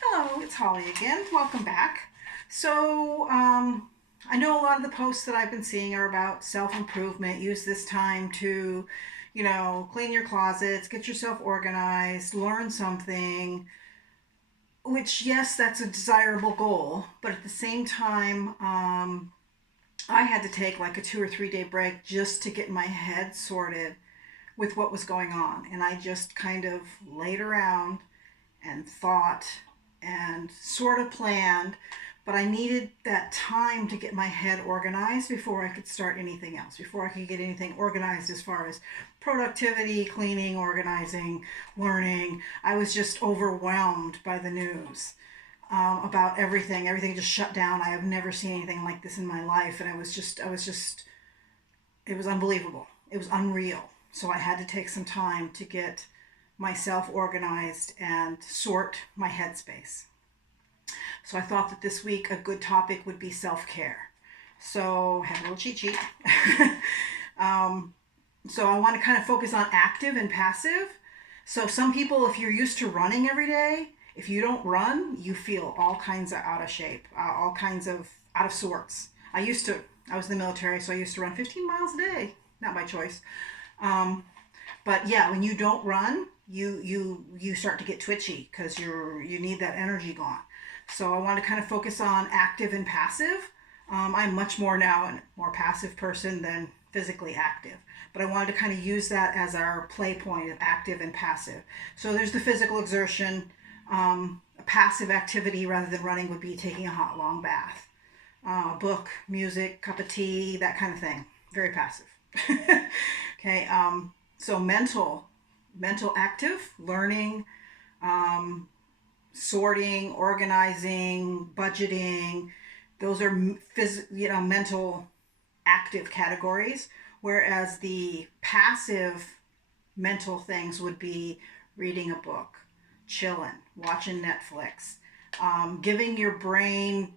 Hello, it's Holly again. Welcome back. I know a lot of the posts that I've been seeing are about self improvement. Use this time to, clean your closets, get yourself organized, learn something, which, yes, that's a desirable goal. But at the same time, I had to take like a 2 or 3 day break just to get my head sorted with what was going on. And I just kind of laid around and thought and sort of planned, but I needed that time to get my head organized before I could start anything else, before I could get anything organized as far as productivity, cleaning, organizing, learning. I was just overwhelmed by the news about everything. Everything just shut down. I have never seen anything like this in my life, and it was unbelievable. It was unreal. So I had to take some time to get myself organized and sort my headspace. So I thought that this week a good topic would be self care. So I have a little cheat sheet. um, so I want to kind of focus on active and passive. So some people, if you're used to running every day, if you don't run, you feel all kinds of out of shape, all kinds of out of sorts. I was in the military, so I used to run 15 miles a day, not by choice. Um, but yeah, when you don't run, you start to get twitchy because you need that energy gone. So I want to kind of focus on active and passive. I'm much more now a more passive person than physically active, but I wanted to kind of use that as our play point of active and passive. So there's the physical exertion. A passive activity rather than running would be taking a hot long bath, book, music, cup of tea, that kind of thing. Very passive. Okay. So mental active, learning, um, sorting, organizing, budgeting. Those are mental active categories. Whereas the passive mental things would be reading a book, chilling, watching Netflix, giving your brain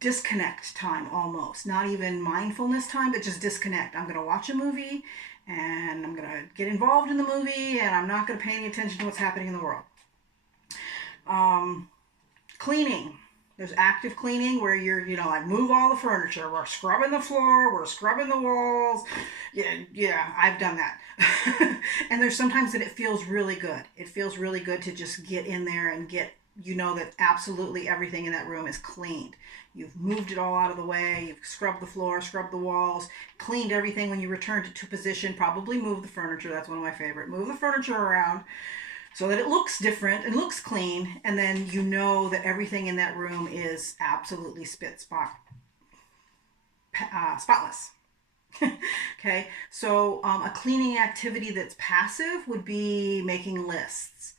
disconnect time almost. Not even mindfulness time, but just disconnect. I'm going to watch a movie and I'm going to get involved in the movie and I'm not going to pay any attention to what's happening in the world. Um, Cleaning. There's active cleaning where like move all the furniture. We're scrubbing the floor. We're scrubbing the walls. Yeah, I've done that. And there's sometimes that it feels really good. It feels really good to just get in there and that absolutely everything in that room is cleaned. You've moved it all out of the way. You've scrubbed the floor, scrubbed the walls, cleaned everything when you returned it to position. Probably move the furniture. That's one of my favorite. Move the furniture around so that it looks different and looks clean, and then you know that everything in that room is absolutely spotless. Okay, so a cleaning activity that's passive would be making lists,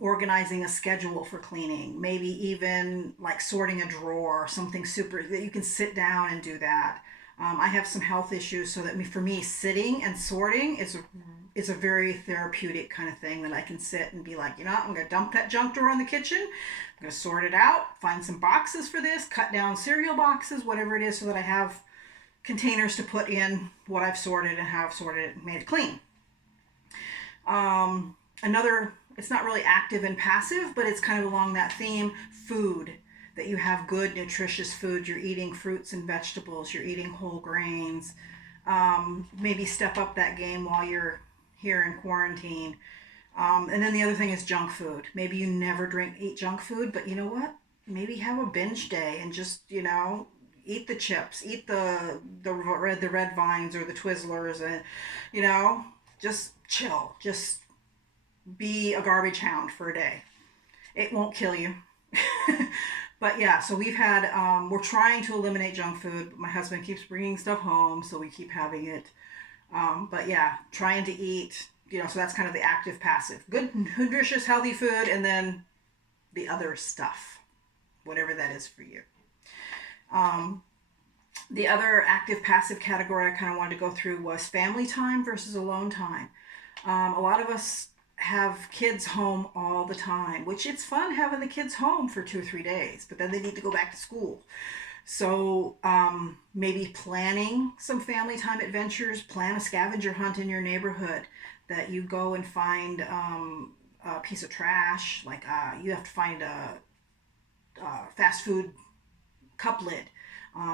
organizing a schedule for cleaning, maybe even like sorting a drawer, something super that you can sit down and do that. I have some health issues, so that for me, sitting and sorting is a very therapeutic kind of thing that I can sit and be like, I'm going to dump that junk drawer in the kitchen. I'm going to sort it out, find some boxes for this, cut down cereal boxes, whatever it is, so that I have containers to put in what I've sorted and how I've sorted it and made it clean. Another, it's not really active and passive, but it's kind of along that theme, food. That you have good, nutritious food. You're eating fruits and vegetables. You're eating whole grains. Maybe step up that game while you're here in quarantine. And then the other thing is junk food. Maybe you never eat junk food, but you know what? Maybe have a binge day and just eat the chips, eat the red vines or the Twizzlers, and just chill. Just be a garbage hound for a day. It won't kill you. But yeah, so we're trying to eliminate junk food. But my husband keeps bringing stuff home, so we keep having it. But yeah, trying to eat, so that's kind of the active passive. Good, nutritious, healthy food, and then the other stuff, whatever that is for you. Um, the other active passive category I kind of wanted to go through was family time versus alone time. A lot of us have kids home all the time, which it's fun having the kids home for 2 or 3 days, but then they need to go back to school. So maybe planning some family time adventures, plan a scavenger hunt in your neighborhood that you go and find a piece of trash, like you have to find a fast food cup lid.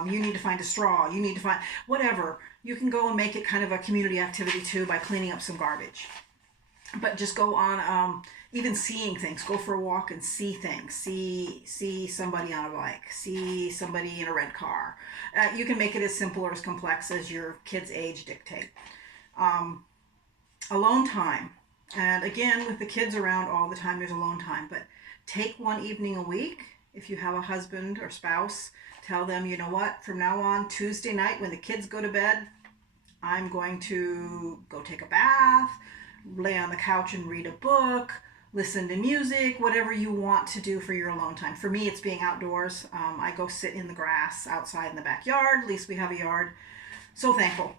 You need to find a straw. You need to find whatever. You can go and make it kind of a community activity too by cleaning up some garbage. But just go on, even seeing things. Go for a walk and see things. See somebody on a bike. See somebody in a red car. You can make it as simple or as complex as your kid's age dictate. Um, Alone time. And again, with the kids around all the time, there's alone time. But take one evening a week. If you have a husband or spouse, tell them, you know what, from now on, Tuesday night when the kids go to bed, I'm going to go take a bath, lay on the couch and read a book, listen to music, whatever you want to do for your alone time. For me, it's being outdoors. I go sit in the grass outside in the backyard. At least we have a yard. So thankful.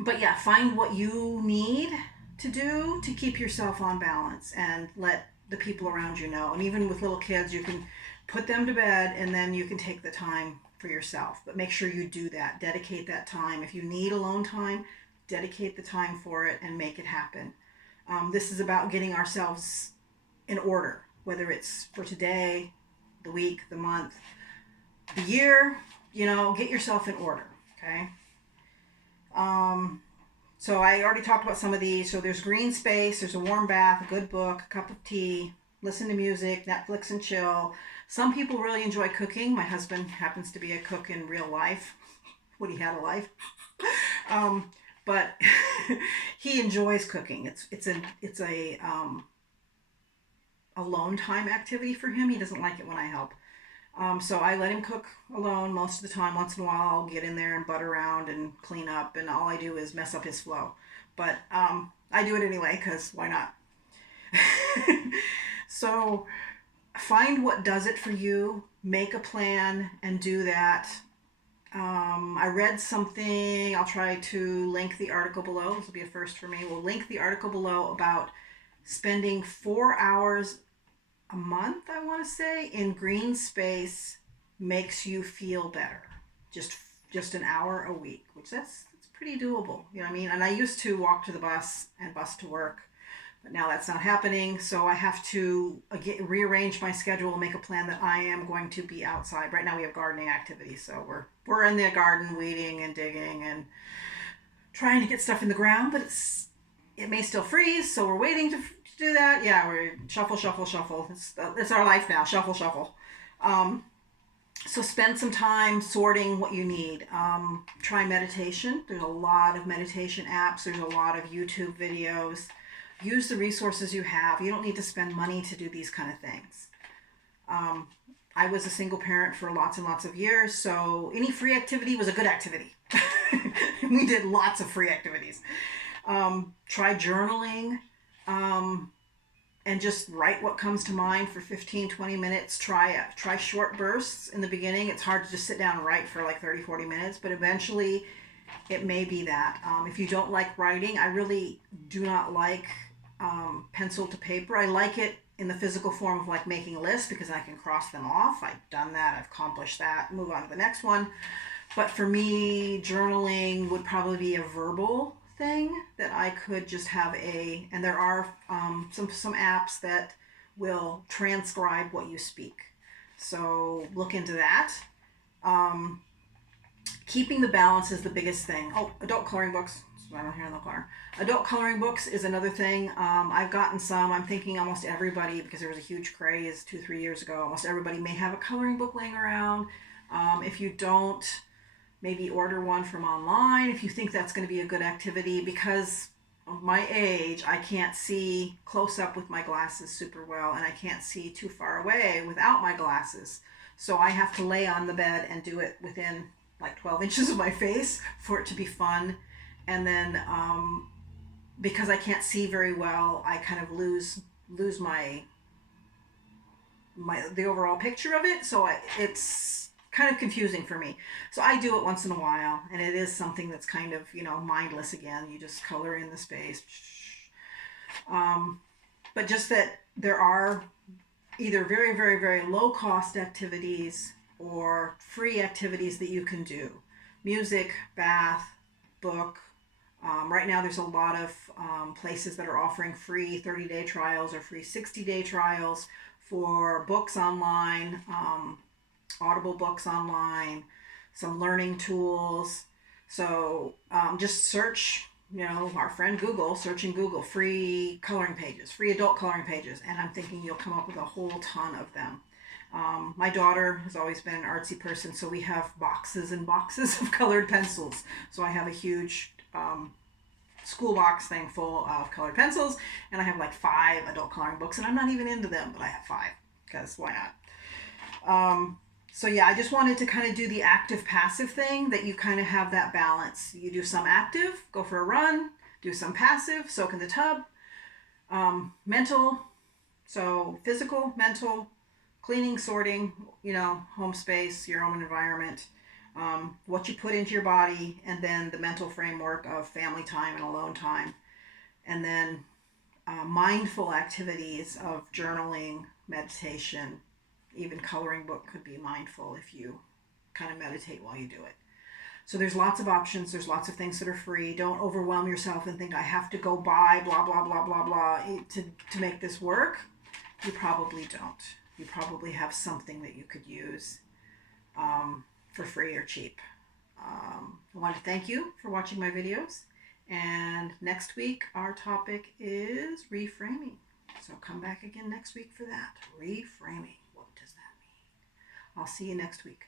But yeah, find what you need to do to keep yourself on balance and let the people around you know. And even with little kids, you can put them to bed and then you can take the time for yourself. But make sure you do that. Dedicate that time. If you need alone time, dedicate the time for it and make it happen. This is about getting ourselves in order, whether it's for today, the week, the month, the year. Get yourself in order, okay? So I already talked about some of these. So there's green space, there's a warm bath, a good book, a cup of tea, listen to music, Netflix and chill. Some people really enjoy cooking. My husband happens to be a cook in real life when he had a life. But he enjoys cooking. It's a alone time activity for him. He doesn't like it when I help. So I let him cook alone most of the time. Once in a while, I'll get in there and butt around and clean up, and all I do is mess up his flow. But I do it anyway, because why not? So find what does it for you, make a plan, and do that. I read something, I'll try to link the article below. This will be a first for me. We'll link the article below about spending 4 hours a month, I want to say, in green space makes you feel better. Just an hour a week, which that's pretty doable. You know what I mean? And I used to walk to the bus and bus to work, but now that's not happening. So I have to rearrange my schedule, make a plan that I am going to be outside. Right now we have gardening activities, so we're in the garden weeding and digging and trying to get stuff in the ground, but it may still freeze, so we're waiting to do that. Yeah, we're shuffle. It's our life now. Shuffle. So spend some time sorting what you need. Try meditation. There's a lot of meditation apps. There's a lot of YouTube videos. Use the resources you have. You don't need to spend money to do these kind of things. I was a single parent for lots and lots of years, so any free activity was a good activity. We did lots of free activities. Try journaling. And just write what comes to mind for 15-20 minutes. Try short bursts in the beginning. It's hard to just sit down and write for like 30-40 minutes, but eventually it may be that. If you don't like writing, I really do not like pencil to paper. I like it in the physical form of like making a list because I can cross them off. I've done that. I've accomplished that. Move on to the next one. But for me, journaling would probably be a verbal thing that I could just have and there are some apps that will transcribe what you speak. So look into that. Keeping the balance is the biggest thing. Oh, adult coloring books. I don't hear in the car. Adult coloring books is another thing. I've gotten some. I'm thinking almost everybody, because there was a huge craze 2-3 years ago, almost everybody may have a coloring book laying around. If you don't, maybe order one from online if you think that's going to be a good activity. Because of my age, I can't see close up with my glasses super well, and I can't see too far away without my glasses. So I have to lay on the bed and do it within like 12 inches of my face for it to be fun. And then because I can't see very well, I kind of lose the overall picture of it. So it's kind of confusing for me. So I do it once in a while, and it is something that's kind of, mindless again. You just color in the space. But just that there are either very, very, very low cost activities or free activities that you can do. Music, bath, book, Right now, there's a lot of places that are offering free 30-day trials or free 60-day trials for books online, Audible books online, some learning tools. So just search, our friend Google, search in Google, free coloring pages, free adult coloring pages, and I'm thinking you'll come up with a whole ton of them. My daughter has always been an artsy person, so we have boxes and boxes of colored pencils. So I have a huge school box thing full of colored pencils, and I have like 5 adult coloring books, and I'm not even into them, but I have 5 because why not? So yeah, I just wanted to kind of do the active passive thing, that you kind of have that balance. You do some active, go for a run, do some passive, soak in the tub, mental, so physical, mental, cleaning, sorting, home space, your own environment, what you put into your body, and then the mental framework of family time and alone time, and then mindful activities of journaling, meditation, even coloring book could be mindful if you kind of meditate while you do it. So there's lots of options. There's lots of things that are free. Don't overwhelm yourself and think I have to go buy blah blah blah blah blah to make this work. You probably don't. You probably have something that you could use for free or cheap. I want to thank you for watching my videos. And next week, our topic is reframing. So come back again next week for that. Reframing. What does that mean? I'll see you next week.